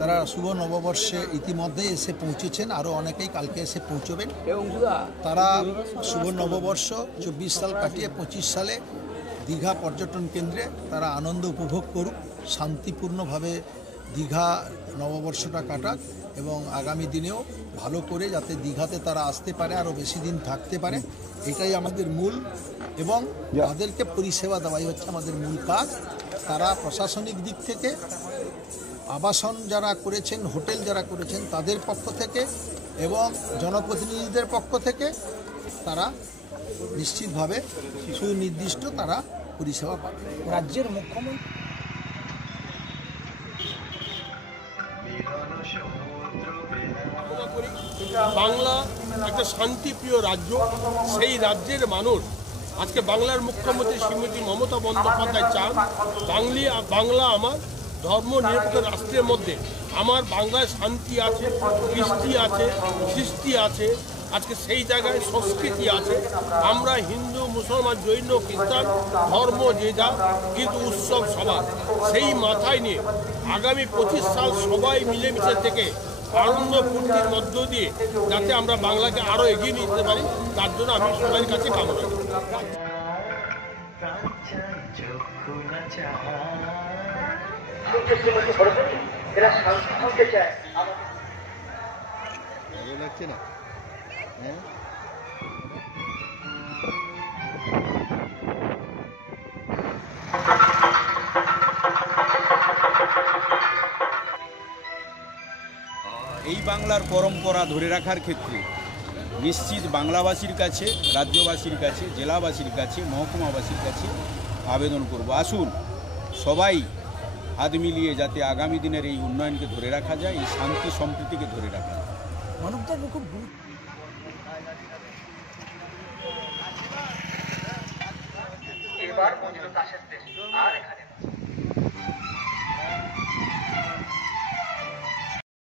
তারা শুভ নববর্ষে ইতিমধ্যেই এসে পৌঁছেছেন, আরও অনেকেই কালকে এসে পৌঁছবেন। তারা শুভ নববর্ষ 24 সাল কাটিয়ে 25 সালে দীঘা পর্যটন কেন্দ্রে তারা আনন্দ উপভোগ করুক, শান্তিপূর্ণভাবে দীঘা নববর্ষটা কাটাক এবং আগামী দিনেও ভালো করে যাতে দীঘাতে তারা আসতে পারে, আরও বেশি দিন থাকতে পারে, এটাই আমাদের মূল। এবং তাদেরকে পরিষেবা দেওয়াই হচ্ছে আমাদের মূল কাজ। তারা প্রশাসনিক দিক থেকে আবাসন যারা করেছেন, হোটেল যারা করেছেন তাদের পক্ষ থেকে এবং জনপ্রতিনিধিদের পক্ষ থেকে তারা নিশ্চিতভাবে সুনির্দিষ্ট তারা পরিষেবা পাবে। রাজ্যের মুখ্যমন্ত্রী বাংলা একটা শান্তিপ্রিয় রাজ্য, সেই রাজ্যের মানুষ আজকে বাংলার মুখ্যমন্ত্রী শ্রীমতী মমতা বন্দ্যোপাধ্যায় চান বাংলা আমার ধর্ম নিরপেক্ষ রাষ্ট্রের মধ্যে আমার বাংলায় শান্তি আছে, কৃষ্টি আছে, সৃষ্টি আছে, আজকে সেই জায়গায় সংস্কৃতি আছে। আমরা হিন্দু, মুসলমান, জৈন, খ্রিস্টান ধর্ম যে যা, কিন্তু উৎসব সবার। সেই মাথায় নিয়ে আগামী 25 সাল সবাই মিলেমিশে থেকে আনন্দ ফুর্তির মধ্য দিয়ে যাতে আমরা বাংলাকে আরও এগিয়ে নিতে পারি, তার জন্য আমি সবার কাছে কামনা করি। এই বাংলার পরম্পরা ধরে রাখার ক্ষেত্রে নিশ্চিত বাংলাবাসীর কাছে, রাজ্যবাসীর কাছে, জেলাবাসীর কাছে, মহকুমাবাসীর কাছে আবেদন করব, আসুন সবাই হাত মিলিয়ে যাতে আগামী দিনের এই উন্নয়নকে ধরে রাখা যায়, এই শান্তি সম্প্রীতিকে ধরে রাখা যায়। মানবতার খুব এবার